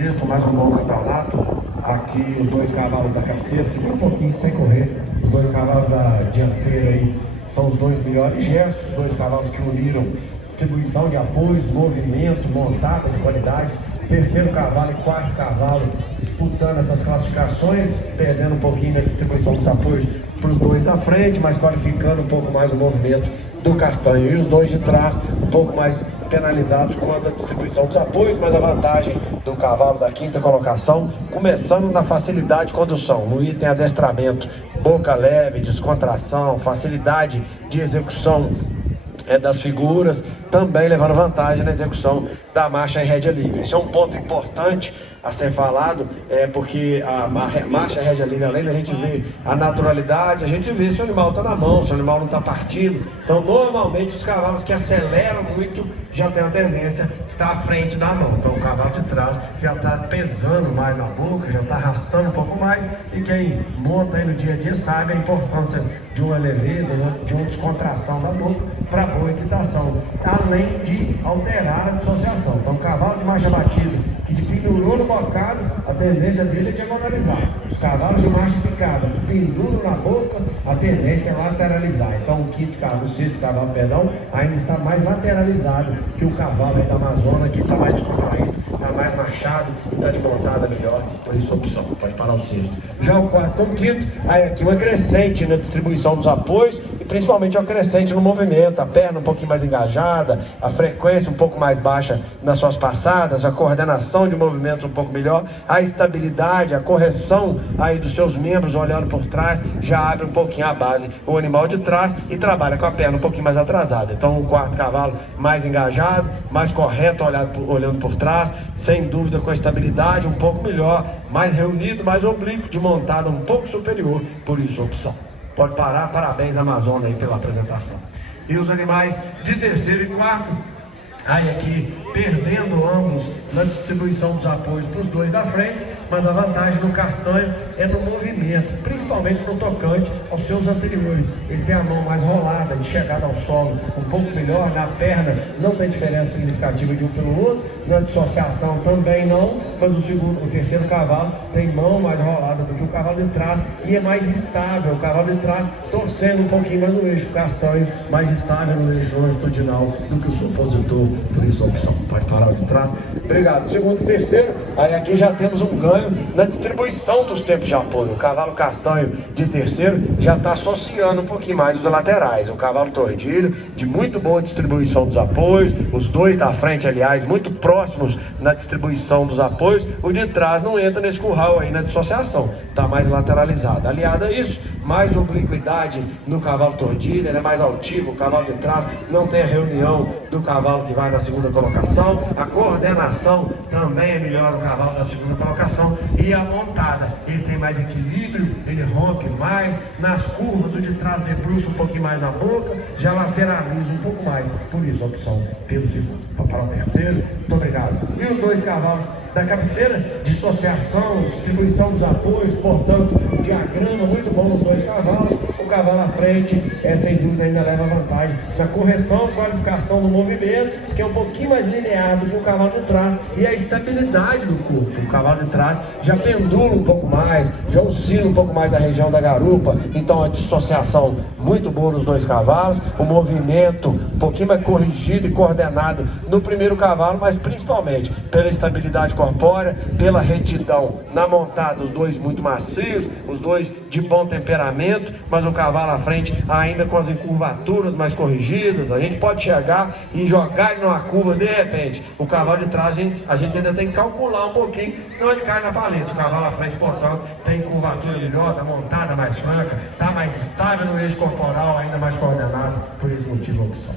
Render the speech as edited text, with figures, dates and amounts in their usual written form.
sexto, mais um bom campeonato. Aqui os dois cavalos da cabeceira, segura um pouquinho sem correr. Os dois cavalos da dianteira aí são os dois melhores gestos, os dois cavalos que uniram distribuição de apoios, movimento, montada de qualidade. Terceiro cavalo e quarto cavalo disputando essas classificações, perdendo um pouquinho na distribuição dos apoios para os dois da frente, mas qualificando um pouco mais o movimento do Castanho. E os dois de trás um pouco mais penalizados quanto à distribuição dos apoios, mas a vantagem do cavalo da quinta colocação, começando na facilidade de condução, no item adestramento, boca leve, descontração, facilidade de execução das figuras, também levando vantagem na execução da marcha em rédea livre. Isso é um ponto importante a ser falado, porque a marcha em rédea livre, além da gente ver a naturalidade, a gente vê se o animal está na mão, se o animal não está partindo. Então, normalmente, os cavalos que aceleram muito já tem a tendência de estar à frente da mão. Então, o cavalo de trás já está pesando mais na boca, já está arrastando um pouco mais, e quem monta aí no dia a dia sabe a importância de uma leveza, de uma descontração da boca para boa equitação, além de alterar a dissociação. Então, o cavalo de marcha batida que pendurou no bocado, a tendência dele é diagonalizar. Os cavalos de marcha picada que penduram na boca, a tendência é lateralizar. Então, o sexto cavalo, perdão, ainda está mais lateralizado que o cavalo aí da Amazônia, que está mais descontraído, está mais marchado, está de montada melhor, por isso a opção, pode parar o sexto. Já o quarto com o quinto, aí aqui uma crescente na distribuição dos apoios, e principalmente uma crescente no movimento, a perna um pouquinho mais engajada, a frequência um pouco mais baixa nas suas passadas, a coordenação de movimentos um pouco melhor, a estabilidade, a correção aí dos seus membros olhando por trás, já abre um pouquinho a base, o animal de trás, e trabalha com a perna um pouquinho mais atrasada. Então o quarto cavalo mais engajado, mais correto, olhando por trás, sem dúvida com a estabilidade um pouco melhor, mais reunido, mais oblíquo, de montada um pouco superior, por isso a opção. Pode parar, parabéns Amazônia aí pela apresentação. E os animais de terceiro e quarto, aí aqui perdendo ambos na distribuição dos apoios para os dois da frente, mas a vantagem do Castanho é no movimento, principalmente no tocante aos seus anteriores. Ele tem a mão mais rolada, de chegada ao solo um pouco melhor, na perna não tem diferença significativa de um pelo outro, na dissociação também não, mas o terceiro cavalo tem mão mais rolada do que o cavalo de trás e é mais estável. O cavalo de trás torcendo um pouquinho mais no eixo, o Castanho mais estável no eixo longitudinal do que o seu opositor, por isso a opção. Pode parar o de trás. Obrigado. Segundo e terceiro, aí aqui já temos um ganho na distribuição dos tempos de apoio. O cavalo Castanho de terceiro já está associando um pouquinho mais os laterais. O cavalo Tordilho, de muito boa distribuição dos apoios. Os dois da frente, aliás, muito próximos na distribuição dos apoios. O de trás não entra nesse curral aí na dissociação. Está mais lateralizado. Aliado a isso, mais obliquidade no cavalo Tordilho. Ele é mais altivo. O cavalo de trás não tem a reunião do cavalo que vai na segunda colocação. A coordenação também é melhor no cavalo da segunda colocação. E a montada, ele tem mais equilíbrio, ele rompe mais nas curvas, o de trás debruça um pouquinho mais na boca, já lateraliza um pouco mais, por isso a opção pelo segundo. Para o terceiro, muito obrigado. E os dois cavalos da cabeceira, dissociação, distribuição dos apoios, portanto, diagrama muito bom nos dois cavalos. O cavalo à frente, sem dúvida, ainda leva vantagem na correção, qualificação do movimento, que é um pouquinho mais linear do que o cavalo de trás, e a estabilidade do corpo. O cavalo de trás já pendula um pouco mais, já oscila um pouco mais a região da garupa, então a dissociação muito boa nos dois cavalos, o movimento um pouquinho mais corrigido e coordenado no primeiro cavalo, mas principalmente pela estabilidade corpórea, pela retidão na montada, os dois muito macios, os dois de bom temperamento, mas o cavalo à frente ainda com as encurvaturas mais corrigidas. A gente pode chegar e jogar ele numa curva de repente. O cavalo de trás a gente ainda tem que calcular um pouquinho, senão ele cai na paleta. O cavalo à frente, portanto, tem curvatura melhor, está montada mais franca, está mais estável no eixo corporal, ainda mais coordenado, por esse motivo a opção.